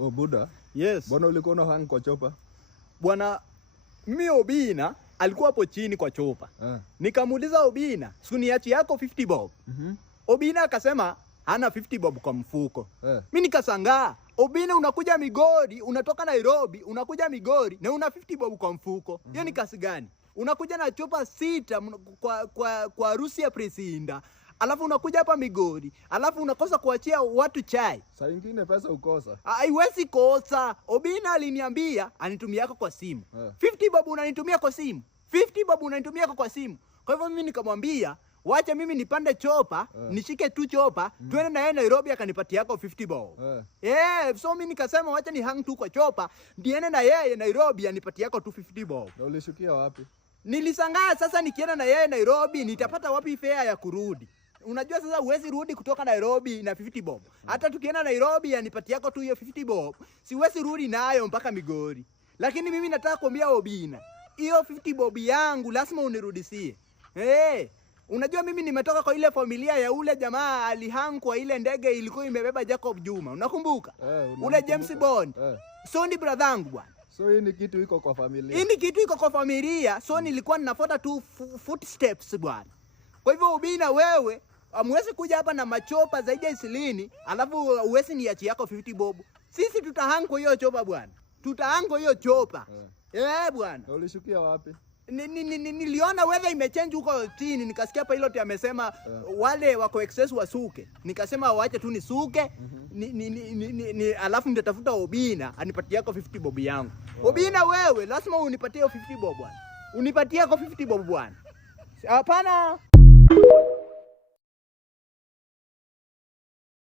Oh, Buda. Yes. Bwana ulikuwa na hang kwa chopa? Bwana mimi Obina alikuwa hapo chini kwa chopa. Nikamuuliza Obina, "Suniachi yako 50 bob?" Obina akasema hana 50 bob kwa mfuko. Mimi nikasangaa. Obina unakuja Migori, unatoka Nairobi, unakuja Migori na una 50 bob kwa mfuko. Hiyo ni kasi gani? Unakuja na chopa 6 kwa harusi ya Presinda. Alafu unakuja hapa Migori, alafu unakosa kuachia watu chai. Saa nyingine pesa ukosa. Haiwezi kosa. Obina aliniambia anitumia yako kwa simu. 50 bob unanitumia kwa simu. 50 bob unanitumia kwa simu. Kwa hivyo mimi nikamwambia, wacha mimi nipande chopa, nishike tu chopa, twende na yeye Nairobi akanipatia yako 50 bob. So mimi nikasema wacha ni hang tu kwa chopa, ndiene na yeye Nairobi anipatia yako tu 50 bob. Na ulishukia wapi? Nilisangaa sasa nikienda na yeye Nairobi nitapata wapi fare ya kurudi? Unajua sasa huwezi rudi kutoka Nairobi na 50 bob. Hata tukienda Nairobi anipatia yako tu hiyo 50 bob, siwezi rudi nayo mpaka Migori. Lakini mimi nataka kuambia Obina, hiyo 50 bob yangu lazima unirudisie. Unajua mimi nimetoka kwa ile familia ya ule jamaa alihang kwa ile ndege ilikuwa imebeba Jacob Juma. Unakumbuka? Ule James Bond. So ni brothangu bwana. So hii ni kitu iko kwa familia. Hii ni kitu iko kwa familia. So nilikuwa ninafuata tu footsteps bwana. Kwa hivyo Obina wewe, amwezi kuja hapa na machopa zaidi ya 20, alafu uwezi niachi yako 50 bob. Sisi tutahang kwa hiyo chopa bwana. Tutahang kwa hiyo chopa. Bwana. Na ulishukia wapi? Niliona weather imechange huko chini, nikasikia pilot amesema wale wako excess wasuke. Nikasema waache tu nisuke, alafu nitatafuta Obina anipatie yako 50 bob yangu. Obina wewe, lazima unipatie 50 bob bwana. Unipatie yako 50 bob bwana. Hapana.